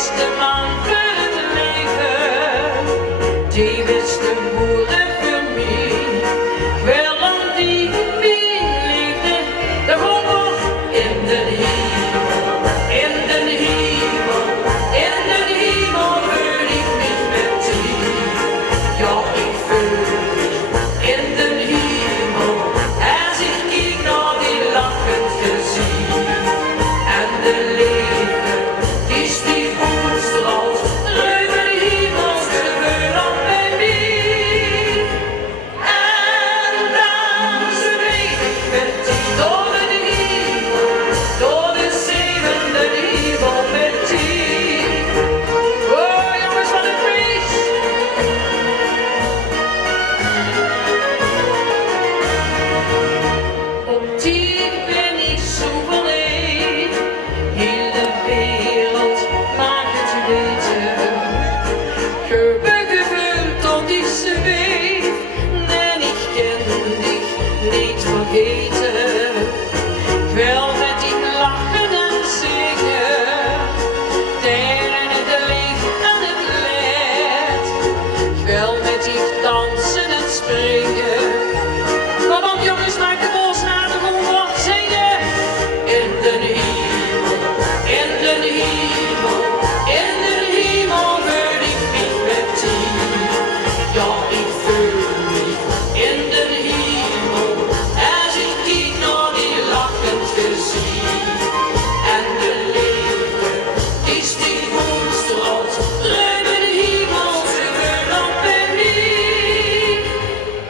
beste man voor het leven, die beste boeren voor mij. Wel om die mijn liefde, de honger in de hemel, in de hemel, in de hemel wil ik niet met die. Ja, ik voel mich in de hemel, als ik kijk naar die lachend gezicht. En de liefde is die voetstraalt, ruime hemels gebeuren op bij mij. En dan zweef ik met die door de hemel, door de zevende hemel met die. Oh jongens, wat een feest! Op die ben ik zo verleid, heel de wereld mag het weten. Gebukt tot ik zweef, en ik kan dich niet vergeten. Wel met die lachen en zingen, delen het leven en het leed. Wel met die dansen en springen. Kom op jongens, maak de bos naar de honger zingen. In de hemel, in de hemel, in de hemel wil ik mich met die. Ja, ik voel mich in de hemel, als ik kijk naar die lachend gezicht. En de liefde is die voetstraalt, ruime de hemel, ze wil op bij mij.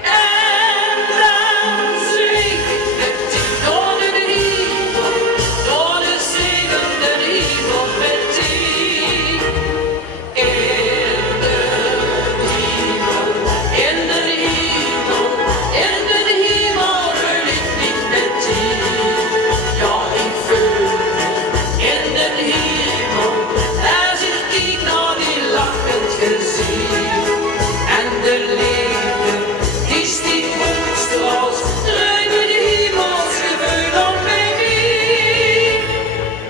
En dan zweef ik met die door de hemel, door de zevende hemel met die. In de hemel, in de hemel, in de hemel wil ik niet met die. Ja, ik voel mich in de hemel, als ik kijk naar die lachend gezicht. En de liefde is die voetstraalt, ruime de hemels gebeuren op bij mij.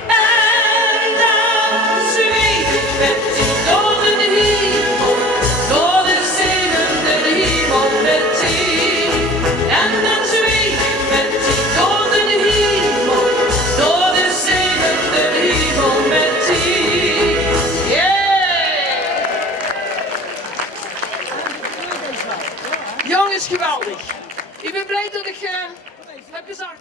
En dan zweef ik met die door de hemel, door de zevende hemel met die. En dan zweef ik met die door de hemel, door de zevende hemel met die. Jongens, geweldig. Ik ben blij dat ik heb gezegd.